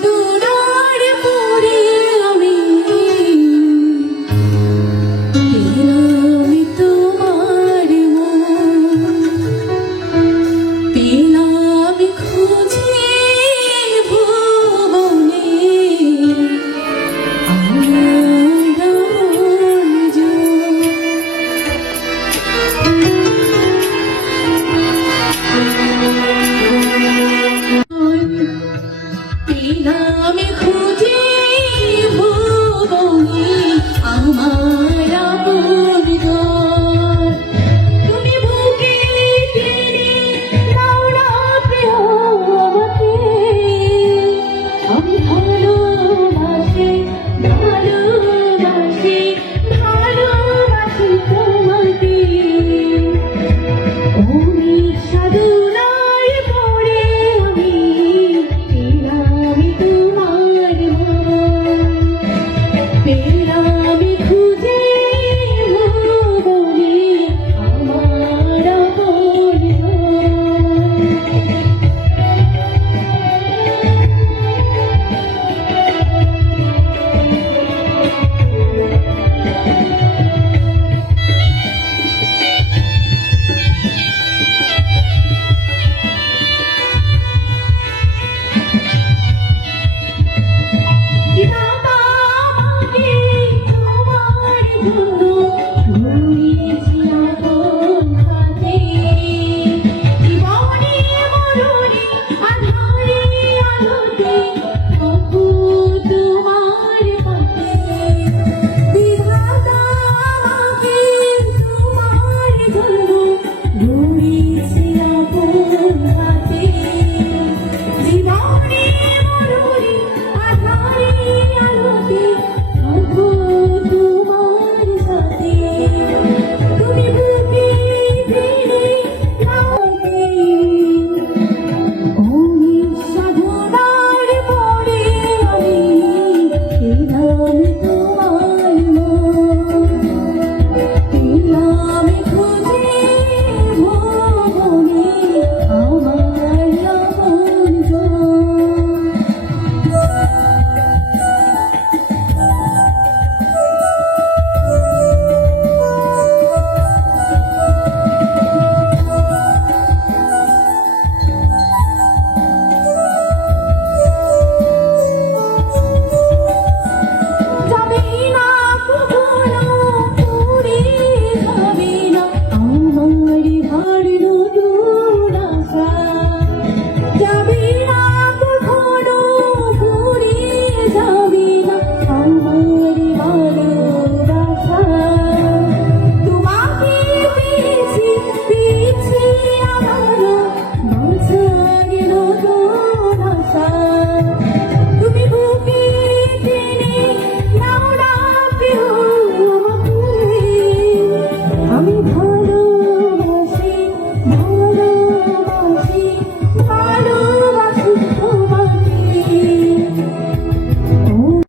do not.